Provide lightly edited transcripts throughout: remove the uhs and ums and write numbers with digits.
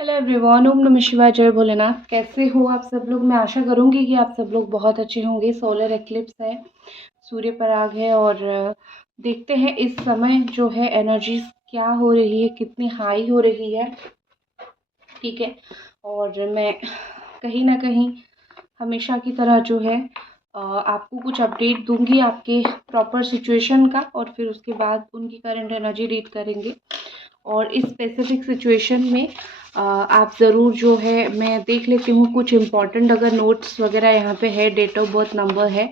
Hello everyone, ओम नमः शिवाय, जय भोलेनाथ। कैसे हो आप सब लोग? मैं आशा करूंगी कि आप सब लोग बहुत अच्छे होंगे। सोलर एक्लिप्स है, सूर्य पराग है और देखते हैं इस समय जो है एनर्जी क्या हो रही है, कितनी हाई हो रही है। ठीक है। और मैं कहीं ना कहीं हमेशा की तरह जो है आपको कुछ अपडेट दूंगी आपके प्रॉपर सिचुएशन का, और फिर उसके बाद उनकी करंट एनर्जी रीड करेंगे। और इस स्पेसिफिक सिचुएशन में आप ज़रूर जो है, मैं देख लेती हूँ कुछ इम्पॉर्टेंट अगर नोट्स वगैरह यहाँ पे है, डेट ऑफ बर्थ नंबर है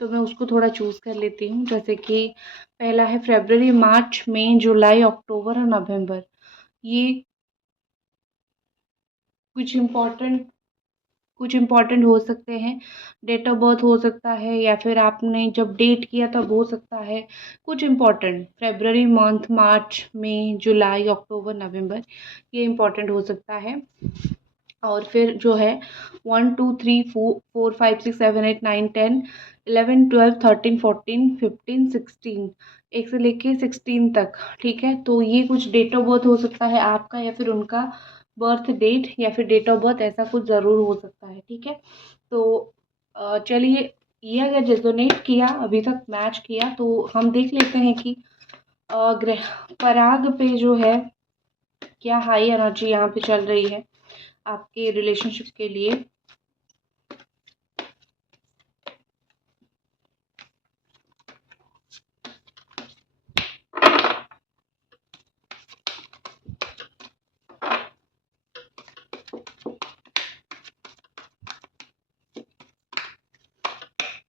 तो मैं उसको थोड़ा चूज़ कर लेती हूँ। जैसे कि पहला है फरवरी, मार्च, मई, जुलाई, अक्टूबर और नवंबर। ये कुछ इम्पॉर्टेंट कुछ इम्पॉर्टेंट हो सकते हैं। डेट ऑफ बर्थ हो सकता है, या फिर आपने जब डेट किया तब हो सकता है। कुछ इम्पॉर्टेंट फरवरी मंथ, मार्च, मई, जुलाई, अक्टूबर, नवंबर, ये इम्पॉर्टेंट हो सकता है। और फिर जो है 1 2 3 4 4 5 6 7 8 9 10 11 12 13 14 15 16, एक से लेके 16 तक। ठीक है, तो ये कुछ डेट ऑफ बर्थ हो सकता है आपका, या फिर उनका बर्थ डेट, या फिर डेट ऑफ बर्थ, ऐसा कुछ ज़रूर हो सकता है। ठीक है, तो चलिए, ये अगर रेजोनेट किया, अभी तक मैच किया, तो हम देख लेते हैं कि ग्रह पराग पे जो है क्या हाई एनर्जी यहाँ पे चल रही है आपके रिलेशनशिप के लिए।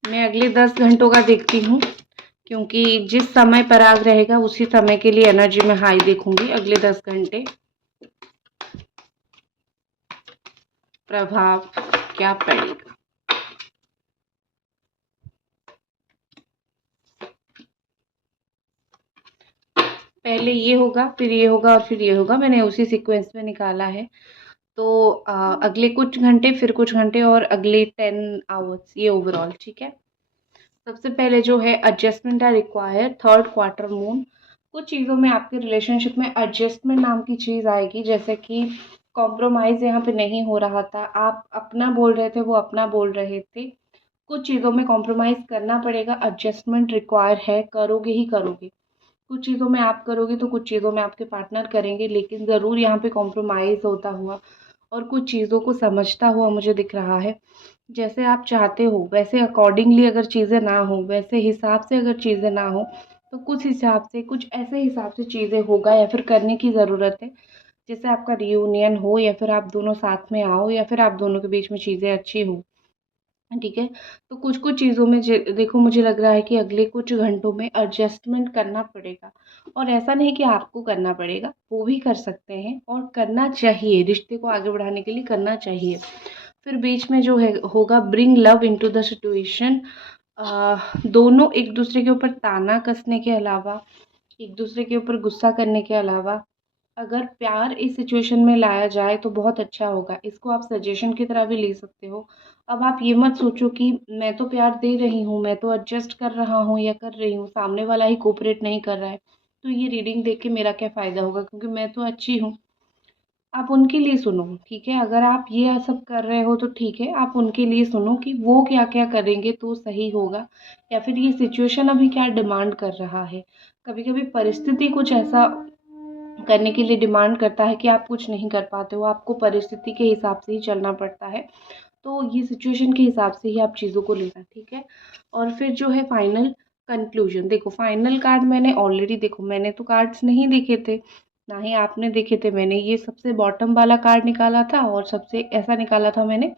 मैं अगले 10 घंटों का देखती हूँ, क्योंकि जिस समय पराग रहेगा उसी समय के लिए एनर्जी में हाई देखूंगी। अगले 10 घंटे प्रभाव क्या पड़ेगा। पहले ये होगा, फिर ये होगा और फिर ये होगा। मैंने उसी सीक्वेंस में निकाला है। तो अगले कुछ घंटे, फिर कुछ घंटे और अगले 10 आवर्स, ये ओवरऑल। ठीक है, सबसे पहले जो है एडजस्टमेंट है रिक्वायर, थर्ड क्वार्टर मून। कुछ चीज़ों में आपके रिलेशनशिप में एडजस्टमेंट नाम की चीज़ आएगी, जैसे कि कॉम्प्रोमाइज़ यहाँ पे नहीं हो रहा था। आप अपना बोल रहे थे, वो अपना बोल रहे थे। कुछ चीज़ों में कॉम्प्रोमाइज़ करना पड़ेगा, एडजस्टमेंट रिक्वायर है, करोगे ही करोगे। कुछ चीज़ों में आप करोगे तो कुछ चीज़ों में आपके पार्टनर करेंगे, लेकिन ज़रूर यहाँ पे कॉम्प्रोमाइज़ होता हुआ और कुछ चीज़ों को समझता हुआ मुझे दिख रहा है। जैसे आप चाहते हो वैसे अकॉर्डिंगली अगर चीज़ें ना हो, वैसे हिसाब से अगर चीज़ें ना हो, तो कुछ हिसाब से, कुछ ऐसे हिसाब से चीज़ें होगा, या फिर करने की ज़रूरत है। जैसे आपका रियूनियन हो, या फिर आप दोनों साथ में आओ, या फिर आप दोनों के बीच में चीज़ें अच्छी हो। ठीक है, तो कुछ कुछ चीज़ों में देखो, मुझे लग रहा है कि अगले कुछ घंटों में एडजस्टमेंट करना पड़ेगा। और ऐसा नहीं कि आपको करना पड़ेगा, वो भी कर सकते हैं और करना चाहिए, रिश्ते को आगे बढ़ाने के लिए करना चाहिए। फिर बीच में जो है होगा bring love into the situation. दोनों एक दूसरे के ऊपर ताना कसने के अलावा, एक दूसरे के ऊपर गुस्सा करने के अलावा, अगर प्यार इस सिचुएशन में लाया जाए तो बहुत अच्छा होगा। इसको आप सजेशन की तरह भी ले सकते हो। अब आप ये मत सोचो कि मैं तो प्यार दे रही हूँ, मैं तो एडजस्ट कर रहा हूँ या कर रही हूँ, सामने वाला ही कोऑपरेट नहीं कर रहा है, तो ये रीडिंग देख के मेरा क्या फ़ायदा होगा, क्योंकि मैं तो अच्छी हूँ। आप उनके लिए सुनो। ठीक है, अगर आप ये सब कर रहे हो तो ठीक है, आप उनके लिए सुनो कि वो क्या क्या करेंगे तो सही होगा, या फिर ये सिचुएशन अभी क्या डिमांड कर रहा है। कभी कभी परिस्थिति कुछ ऐसा करने के लिए डिमांड करता है कि आप कुछ नहीं कर पाते हो, आपको परिस्थिति के हिसाब से ही चलना पड़ता है। तो ये सिचुएशन के हिसाब से ही आप चीज़ों को लेना। ठीक है, और फिर जो है फाइनल कंक्लूजन। देखो, फाइनल कार्ड मैंने ऑलरेडी, देखो मैंने तो कार्ड्स नहीं देखे थे, ना ही आपने देखे थे। मैंने ये सबसे बॉटम वाला कार्ड निकाला था, और सबसे ऐसा निकाला था मैंने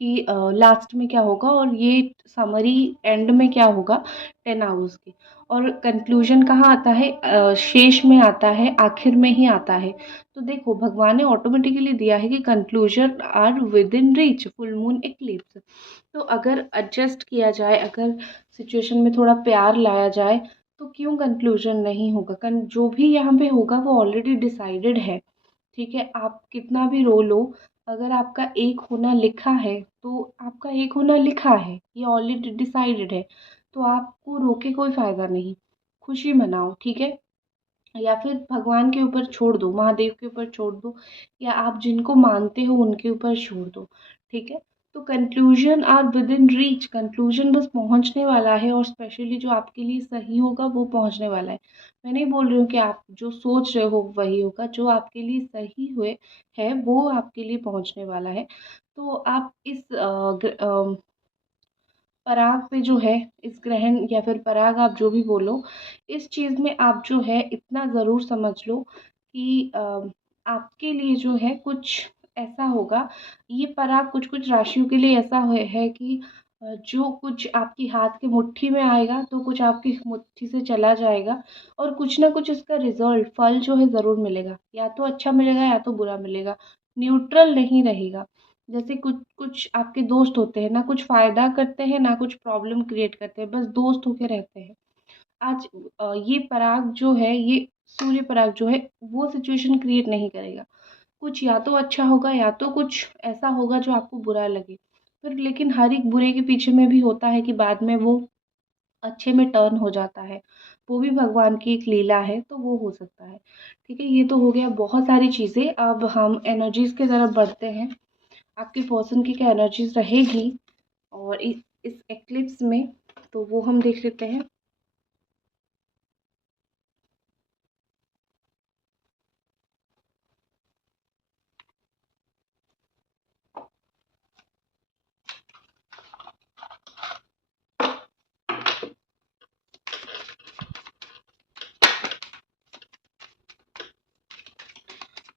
कि लास्ट में क्या होगा, और ये समरी एंड में क्या होगा 10 आवर्स के। और कंक्लूजन कहाँ आता है? शेष में आता है, आखिर में ही आता है। तो देखो, भगवान ने ऑटोमेटिकली दिया है कि conclusion are within reach, full moon eclipse. तो अगर एडजस्ट किया जाए, अगर सिचुएशन में थोड़ा प्यार लाया जाए, तो क्यों कंक्लूजन नहीं होगा? जो भी यहाँ पे होगा वो ऑलरेडी डिसाइडेड है। ठीक है, आप कितना भी रो लो, अगर आपका एक होना लिखा है तो आपका एक होना लिखा है, ये ऑलरेडी डिसाइडेड है। तो आपको रो के कोई फ़ायदा नहीं, खुशी मनाओ। ठीक है, या फिर भगवान के ऊपर छोड़ दो, महादेव के ऊपर छोड़ दो, या आप जिनको मानते हो उनके ऊपर छोड़ दो, ठीक है। तो conclusion are within reach, conclusion बस पहुंचने वाला है, और स्पेशली जो आपके लिए सही होगा वो पहुंचने वाला है। मैं नहीं बोल रही हूँ कि आप जो सोच रहे हो वही होगा, जो आपके लिए सही हुए है वो आपके लिए पहुंचने वाला है। तो आप इस पराग पे जो है, इस ग्रहण या फिर पराग आप जो भी बोलो, इस चीज़ में आप जो है इतना ज़रूर समझ लो कि आपके लिए जो है कुछ ऐसा होगा। ये पराग कुछ कुछ राशियों के लिए ऐसा है कि जो कुछ आपकी हाथ की मुट्ठी में आएगा तो कुछ आपकी मुट्ठी से चला जाएगा, और कुछ ना कुछ इसका रिजल्ट फल जो है ज़रूर मिलेगा, या तो अच्छा मिलेगा या तो बुरा मिलेगा, न्यूट्रल नहीं रहेगा। जैसे कुछ कुछ आपके दोस्त होते हैं ना, कुछ फ़ायदा करते हैं ना कुछ प्रॉब्लम क्रिएट करते हैं, बस दोस्त होके रहते हैं। आज ये पराग जो है, ये सूर्य पराग जो है वो सिचुएशन क्रिएट नहीं करेगा। कुछ या तो अच्छा होगा या तो कुछ ऐसा होगा जो आपको बुरा लगे। फिर लेकिन हर एक बुरे के पीछे में भी होता है कि बाद में वो अच्छे में टर्न हो जाता है। वो भी भगवान की एक लीला है, तो वो हो सकता है। ठीक है, ये तो हो गया बहुत सारी चीज़ें। अब हम एनर्जीज़ की तरफ बढ़ते हैं। आपके पर्सन की क्या एनर्जीज रहेगी और इस एक्लिप्स में, तो वो हम देख लेते हैं।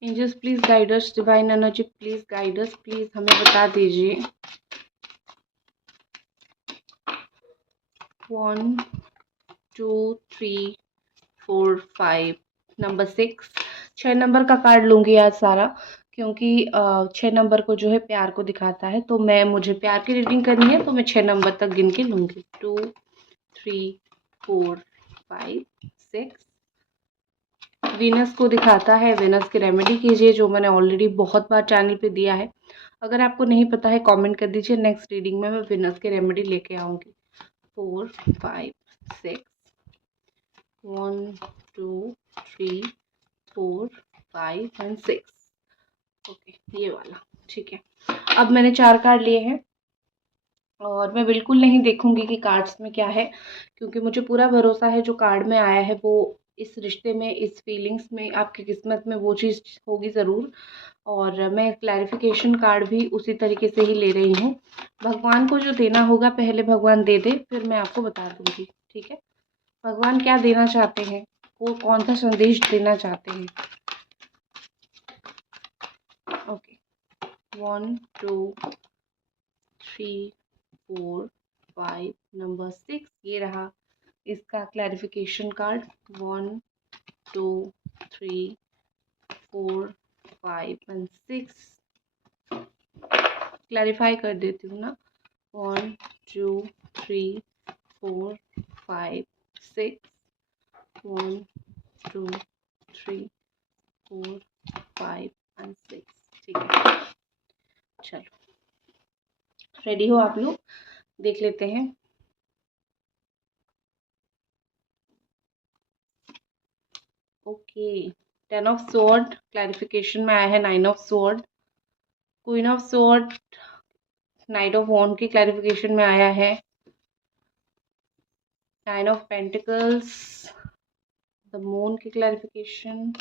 Angels please guide us, divine energy please guide us, please हमें बता दीजिए। 1 2 3 4 5, नंबर 6। 6 नंबर का कार्ड लूंगी आज सारा, क्योंकि 6 नंबर को जो है प्यार को दिखाता है, तो मुझे प्यार की रीडिंग करनी है, तो मैं 6 नंबर तक गिन के लूंगी। 2 3 4 5 6। वीनस को दिखाता है, वीनस की रेमेडी कीजिए, जो मैंने ऑलरेडी बहुत बार चैनल पे दिया है। अगर आपको नहीं पता है कमेंट कर दीजिए, नेक्स्ट रीडिंग में मैं वीनस की रेमेडी लेके आऊँगी। 4 5 6, 1 2 3 4 5 एंड 6। ओके, ये वाला ठीक है। अब मैंने 4 कार्ड लिए हैं, और मैं बिल्कुल नहीं देखूंगी कि कार्ड्स में क्या है, क्योंकि मुझे पूरा भरोसा है जो कार्ड में आया है वो इस रिश्ते में, इस फीलिंग्स में, आपकी किस्मत में वो चीज़ होगी ज़रूर। और मैं क्लैरिफिकेशन कार्ड भी उसी तरीके से ही ले रही हूँ। भगवान को जो देना होगा पहले भगवान दे दे, फिर मैं आपको बता दूंगी, ठीक है। भगवान क्या देना चाहते हैं, वो कौन सा संदेश देना चाहते हैं। ओके, 1 2 3 4 5, नंबर 6, ये रहा इसका क्लैरिफिकेशन कार्ड। 1 2 3 4 5 एंड 6। क्लैरिफाई कर देती हूँ ना। 1 2 3 4 5 6, 1 2 3 4 5 एंड 6। ठीक है, चलो रेडी हो आप लोग, देख लेते हैं। ओके, 10 ऑफ स्वॉर्ड क्लैरिफिकेशन में आया है, 9 of sword, queen of sword, knight of wand की क्लैरिफिकेशन में आया है, 9 ऑफ पेंटिकल्स, द मून की clarification,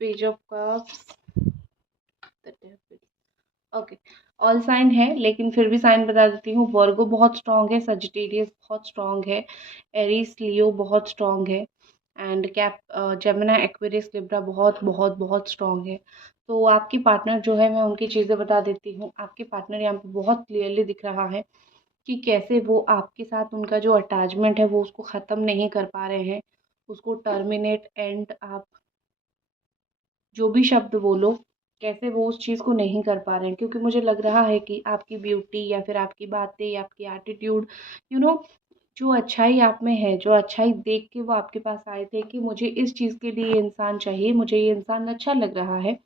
page of cups, the devil. Okay, all sign है, लेकिन फिर भी साइन बता देती हूँ। वर्गो बहुत स्ट्रांग है, सजिटेरियस बहुत स्ट्रांग है, एरीज लियो बहुत स्ट्रांग है, and cap Gemini Aquarius Libra बहुत बहुत बहुत स्ट्रांग है। तो आपकी पार्टनर जो है, मैं उनकी चीज़ें बता देती हूँ। आपके पार्टनर यहाँ पे बहुत क्लियरली दिख रहा है कि कैसे वो आपके साथ, उनका जो अटैचमेंट है वो उसको ख़त्म नहीं कर पा रहे हैं, उसको टर्मिनेट, एंड आप जो भी शब्द बोलो, कैसे वो उस चीज़ को नहीं कर पा रहे हैं। क्योंकि मुझे लग रहा है कि आपकी ब्यूटी या फिर आपकी बातें या आपकी एटीट्यूड, यू नो, जो अच्छाई आप में है, जो अच्छाई देख के वो आपके पास आए थे कि मुझे इस चीज़ के लिए ये इंसान चाहिए, मुझे ये इंसान अच्छा लग रहा है।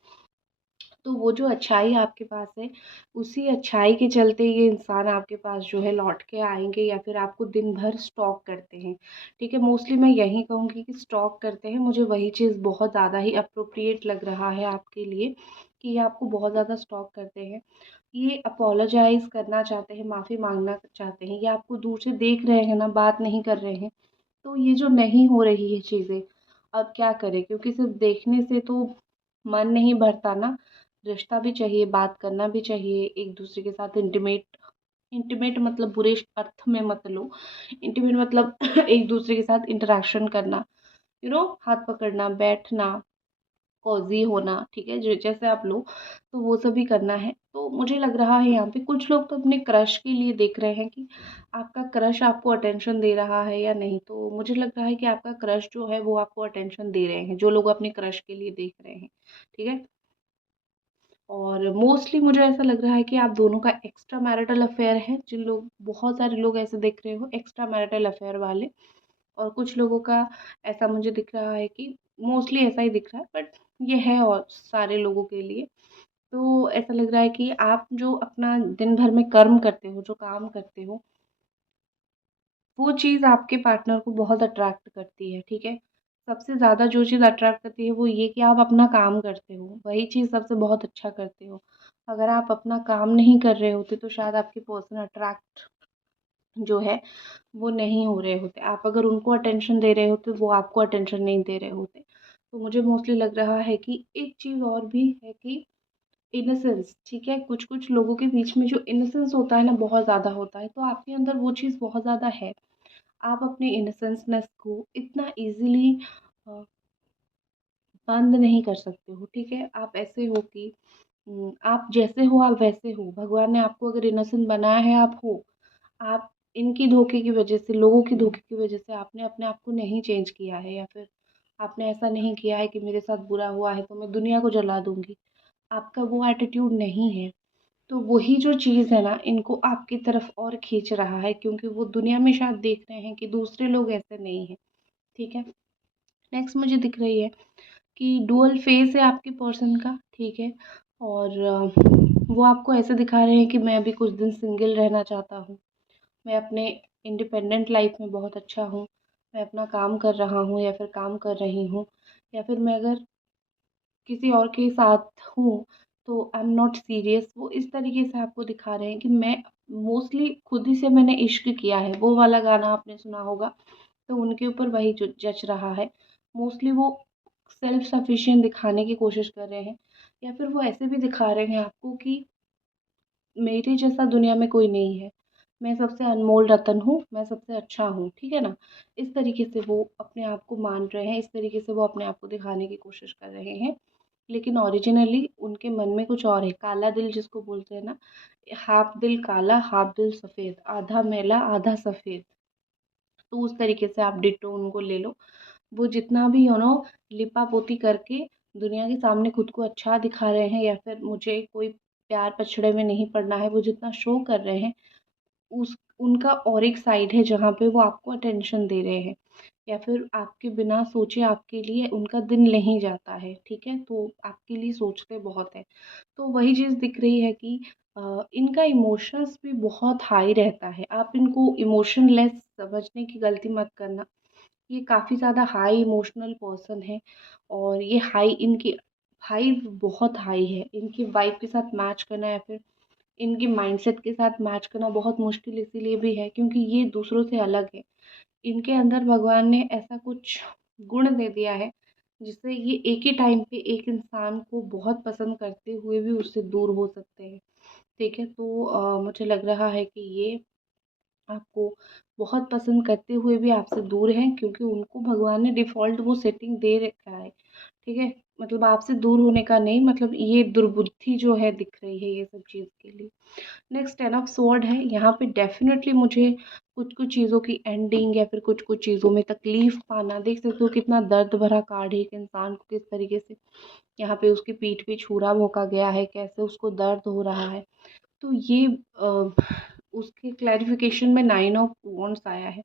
तो वो जो अच्छाई आपके पास है, उसी अच्छाई के चलते ये इंसान आपके पास जो है लौट के आएँगे या फिर आपको दिन भर स्टॉक करते हैं, ठीक है? मोस्टली मैं यही कहूँगी कि स्टॉक करते हैं, मुझे वही चीज़ बहुत ज़्यादा ही एप्रोप्रिएट लग रहा है आपके लिए कि ये आपको बहुत ज़्यादा स्टॉक करते हैं। ये अपोलोजाइज़ करना चाहते हैं, माफ़ी माँगना चाहते हैं, ये आपको दूर से देख रहे हैं ना, बात नहीं कर रहे हैं, तो ये जो नहीं हो रही है चीज़ें, अब क्या करें? क्योंकि सिर्फ़ देखने से तो मन नहीं भरता ना, रिश्ता भी चाहिए, बात करना भी चाहिए, एक-दूसरे के साथ इंटीमेट इंटीमेट मतलब बुरे अर्थ में मत लो, इंटीमेट मतलब एक-दूसरे के साथ इंटरैक्शन करना, हाथ पकड़ना, बैठना, कॉज़ी होना, ठीक है? जैसे आप लो, तो वो सब भी करना है। तो मुझे लग रहा है यहाँ पे कुछ लोग तो अपने क्रश के लिए देख रहे हैं कि आपका क्रश आपको अटेंशन दे रहा है या नहीं। तो मुझे लग रहा है कि आपका क्रश जो है वो आपको अटेंशन दे रहे हैं, जो लोग अपने क्रश के लिए देख रहे हैं, ठीक है? और मोस्टली मुझे ऐसा लग रहा है कि आप दोनों का एक्स्ट्रा मैरिटल अफेयर है, जिन लोग बहुत सारे लोग ऐसे दिख रहे हो एक्स्ट्रा मैरिटल अफेयर वाले, और कुछ लोगों का ऐसा मुझे दिख रहा है कि मोस्टली ऐसा ही दिख रहा है, बट ये है और सारे लोगों के लिए। तो ऐसा लग रहा है कि आप जो अपना दिन भर में कर्म करते हो, जो काम करते हो, वो चीज़ आपके पार्टनर को बहुत अट्रैक्ट करती है, ठीक है? सबसे ज़्यादा जो चीज़ अट्रैक्ट करती है वो ये कि आप अपना काम करते हो, वही चीज़ सबसे बहुत अच्छा करते हो। अगर आप अपना काम नहीं कर रहे होते तो शायद आपके पर्सन अट्रैक्ट जो है वो नहीं हो रहे होते। आप अगर उनको अटेंशन दे रहे होते, वो आपको अटेंशन नहीं दे रहे होते। तो मुझे मोस्टली लग रहा है कि एक चीज़ और भी है कि इनोसेंस, ठीक है? कुछ-कुछ लोगों के बीच में जो इनोसेंस होता है ना, बहुत ज़्यादा होता है, तो आपके अंदर वो चीज़ बहुत ज़्यादा है। आप अपने इनोसेंसनेस को इतना ईज़िली अ, बंद नहीं कर सकते हो, ठीक है? आप ऐसे हो कि आप जैसे हो आप वैसे हो। भगवान ने आपको अगर इनोसेंट बनाया है, आप हो। आप इनकी धोखे की वज़ह से, लोगों की धोखे की वज़ह से आपने अपने आप को नहीं चेंज किया है, या फिर आपने ऐसा नहीं किया है कि मेरे साथ बुरा हुआ है तो मैं दुनिया को जला दूँगी। आपका वो एटीट्यूड नहीं है। तो वही जो चीज़ है ना, इनको आपकी तरफ और खींच रहा है, क्योंकि वो दुनिया में शायद देख रहे हैं कि दूसरे लोग ऐसे नहीं हैं, ठीक है? नेक्स्ट मुझे दिख रही है कि डुअल फेस है आपके पर्सन का, ठीक है? और वो आपको ऐसे दिखा रहे हैं कि मैं अभी कुछ दिन सिंगल रहना चाहता हूँ। मैं अपने इंडिपेंडेंट लाइफ में बहुत अच्छा हूँ। मैं अपना काम कर रहा हूँ या फिर काम कर रही हूँ, या फिर मैं अगर किसी और के साथ हूँ तो आई एम नॉट सीरियस। वो इस तरीके से आपको दिखा रहे हैं कि मैं मोस्टली खुद ही से मैंने इश्क किया है। वो वाला गाना आपने सुना होगा, तो उनके ऊपर वही जो जच रहा है। मोस्टली वो सेल्फ सफिशिएंट दिखाने की कोशिश कर रहे हैं, या फिर वो ऐसे भी दिखा रहे हैं आपको कि मेरे जैसा दुनिया में कोई नहीं है। मैं सबसे अनमोल रतन हूँ, मैं सबसे अच्छा हूँ, ठीक है ना? इस तरीके से वो अपने आप को मान रहे हैं, इस तरीके से वो अपने आप को दिखाने की कोशिश कर रहे हैं। लेकिन ओरिजिनली उनके मन में कुछ और है। काला दिल जिसको बोलते हैं ना, हाफ दिल काला, हाफ दिल सफ़ेद, आधा मैला, आधा सफ़ेद। तो उस तरीके से आप डिट्टो उनको ले लो। वो जितना भी लिपा-पोती करके दुनिया के सामने खुद को अच्छा दिखा रहे हैं, या फिर मुझे कोई प्यार पछड़े में नहीं पड़ना है, वो जितना शो कर रहे हैं, उस उनका और एक साइड है जहाँ पे वो आपको अटेंशन दे रहे हैं, या फिर आपके बिना सोचे आपके लिए उनका दिन नहीं जाता है, ठीक है? तो आपके लिए सोचते बहुत हैं। तो वही चीज़ दिख रही है कि इनका इमोशंस भी बहुत हाई रहता है। आप इनको इमोशनलेस समझने की गलती मत करना। ये काफ़ी ज़्यादा हाई इमोशनल पर्सन है, और ये हाई इनकी वाइब बहुत हाई है। इनकी वाइब के साथ मैच करना, या फिर इनके माइंडसेट के साथ मैच करना बहुत मुश्किल इसीलिए भी है क्योंकि ये दूसरों से अलग है। इनके अंदर भगवान ने ऐसा कुछ गुण दे दिया है जिससे ये एक ही टाइम पे एक इंसान को बहुत पसंद करते हुए भी उससे दूर हो सकते हैं। ठीक है, तो मुझे लग रहा है कि ये आपको बहुत पसंद करते हुए भी आपसे दूर हैं, क्योंकि उनको भगवान ने डिफ़ॉल्ट वो सेटिंग दे रखा है, ठीक है? मतलब आपसे दूर होने का नहीं, मतलब ये दुर्बुद्धि जो है दिख रही है ये सब चीज़ के लिए। नेक्स्ट 10 ऑफ स्वॉर्ड है, यहाँ पे डेफ़िनेटली मुझे कुछ-कुछ चीज़ों की एंडिंग या फिर कुछ-कुछ चीज़ों में तकलीफ़ पाना, देख सकते हो कितना दर्द भरा कार्ड है, एक इंसान को किस तरीके से यहाँ पे उसकी पीठ पे छुरा भोंका गया है, कैसे उसको दर्द हो रहा है। तो ये उसके क्लैरिफ़िकेशन में 9 ऑफ वॉन्ड्स आया है।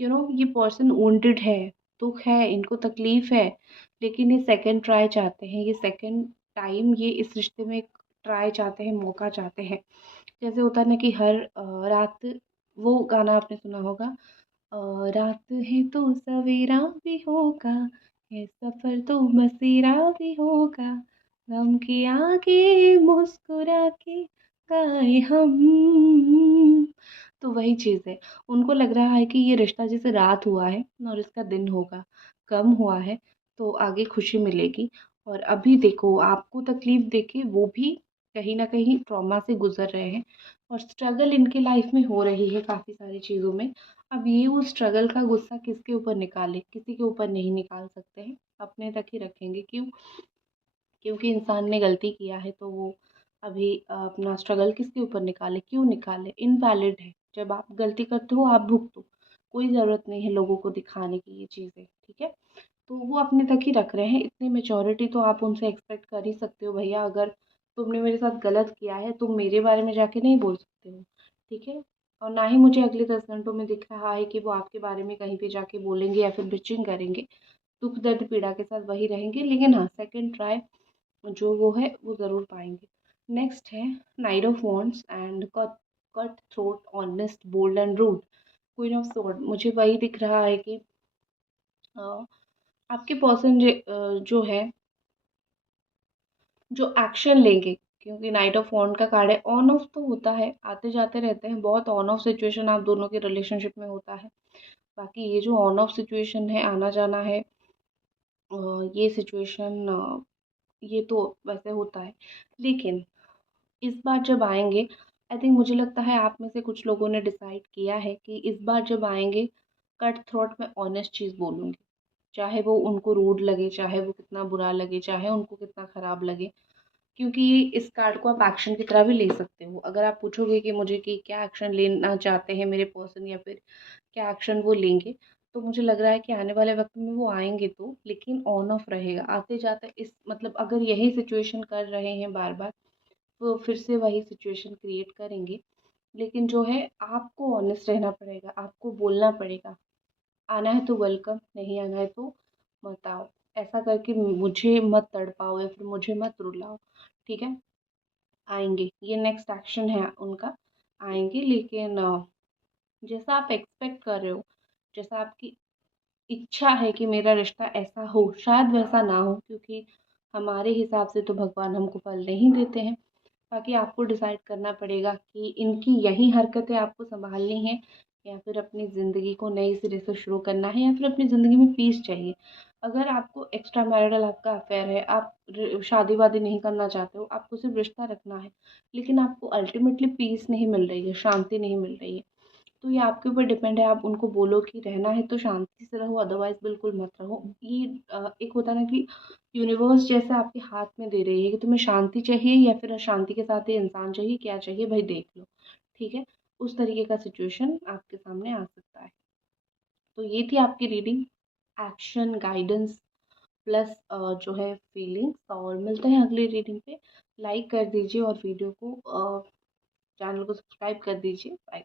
ये पर्सन वुंडेड है, दुःख है, इनको तकलीफ़ है, लेकिन ये सेकंड ट्राई चाहते हैं, ये सेकंड टाइम ये इस रिश्ते में ट्राई चाहते हैं, मौका चाहते हैं। जैसे होता है ना कि हर रात, वो गाना आपने सुना होगा, रात है तो सवेरा भी होगा, है सफ़र तो मसीरा भी होगा, गम के आगे मुस्कुरा के गाए हम। तो वही चीज़ है, उनको लग रहा है कि ये रिश्ता जैसे रात हुआ है और इसका दिन होगा, कम हुआ है तो आगे खुशी मिलेगी। और अभी देखो आपको तकलीफ़ देके वो भी कहीं न कहीं ट्रॉमा से गुज़र रहे हैं और स्ट्रगल इनकी लाइफ़ में हो रही है काफ़ी सारी चीज़ों में। अब ये उस स्ट्रगल का गुस्सा किसके ऊपर निकालें? किसी के ऊपर नहीं निकाल सकते हैं, अपने तक ही रखेंगे। क्यों? क्योंकि इंसान ने गलती किया है तो वो अभी अपना स्ट्रगल किसके ऊपर निकाले, क्यों निकाले? इनवैलिड है। जब आप गलती करते हो आप भुगतो, कोई ज़रूरत नहीं है लोगों को दिखाने की ये चीज़ें, ठीक है? तो वो अपने तक ही रख रहे हैं। इतनी मैच्योरिटी तो आप उनसे एक्सपेक्ट कर ही सकते हो, भैया अगर तुमने मेरे साथ गलत किया है तुम मेरे बारे में जाके नहीं बोल सकते हो, ठीक है? और ना ही मुझे अगले 10 घंटों में दिख रहा है कि वो आपके बारे में कहीं पे जाके बोलेंगे या फिर बिचिंग करेंगे। दुःख दर्द पीड़ा के साथ वही रहेंगे, लेकिन हाँ, सेकंड ट्राई जो वो है वो ज़रूर पाएँगे। नेक्स्ट है knight of wands and cut cut throat, honest, bold and rude. Queen of sword, मुझे वही दिख रहा है कि अ, आपके पर्सन जो है, जो एक्शन लेंगे, क्योंकि नाइट ऑफ वॉन्ड का कार्ड है। ऑन ऑफ तो होता है, आते जाते रहते हैं, बहुत ऑन ऑफ सिचुएशन आप दोनों के रिलेशनशिप में होता है। बाकी ये जो ऑन ऑफ सिचुएशन है, आना जाना है, ये सिचुएशन ये तो वैसे होता है। लेकिन इस बार जब आएँगे, आई थिंक मुझे लगता है आप में से कुछ लोगों ने डिसाइड किया है कि इस बार जब आएँगे, कट थ्रोट में ऑनेस्ट चीज़ बोलूँगी। चाहे वो उनको रूड लगे, चाहे वो कितना बुरा लगे, चाहे उनको कितना ख़राब लगे। क्योंकि इस कार्ड को आप एक्शन की तरह भी ले सकते हो। अगर आप पूछोगे कि मुझे कि क्या एक्शन लेना चाहते हैं मेरे पर्सन या फिर क्या एक्शन वो लेंगे, तो मुझे लग रहा है कि आने वाले वक़्त में वो आएँगे तो, लेकिन ऑन ऑफ रहेगा। आते-जाते इस मतलब अगर यही सिचुएशन कर रहे हैं बार-बार, तो फिर से वही सिचुएशन क्रिएट करेंगे। लेकिन जो है आपको ऑनेस्ट रहना पड़ेगा, आपको बोलना पड़ेगा। आना है तो वेलकम, नहीं आना है तो मत आओ। ऐसा करके मुझे मत तड़पाओ या फिर मुझे मत रुलाओ, ठीक है? आएँगे, ये नेक्स्ट एक्शन है उनका, आएँगे, लेकिन जैसा आप एक्सपेक्ट कर रहे हो, जैसा आपकी इच्छा है कि मेरा रिश्ता ऐसा हो, शायद वैसा ना हो, क्योंकि हमारे हिसाब से तो भगवान हमको फल नहीं देते हैं। बाकी आपको डिसाइड करना पड़ेगा कि इनकी यही हरकतें आपको सँभालनी है या फिर अपनी ज़िंदगी को नए सिरे से शुरू करना है या फिर अपनी ज़िंदगी में पीस चाहिए। अगर आपको एक्स्ट्रा मैरिटल आपका अफ़ेयर है, आप शादी-वादी नहीं करना चाहते हो, आपको सिर्फ़ रिश्ता रखना है, लेकिन आपको अल्टीमेटली पीस नहीं मिल रही है, शांति नहीं मिल रही है, तो ये आपके ऊपर डिपेंड है। आप उनको बोलो कि रहना है तो शांति से रहो, अदरवाइज़ बिल्कुल मत रहो। ये एक होता है ना कि यूनिवर्स जैसे आपके हाथ में दे रही है कि तुम्हें शांति चाहिए या फिर अशांति के साथ ये इंसान चाहिए, क्या चाहिए भाई देख लो, ठीक है? उस तरीके का सिचुएशन आपके सामने आ सकता है। तो ये थी आपकी रीडिंग, एक्शन, गाइडेंस प्लस जो है फीलिंग्स, और मिलते हैं अगली रीडिंग पे। लाइक कर दीजिए और वीडियो को चैनल को सब्सक्राइब कर दीजिए। बाय।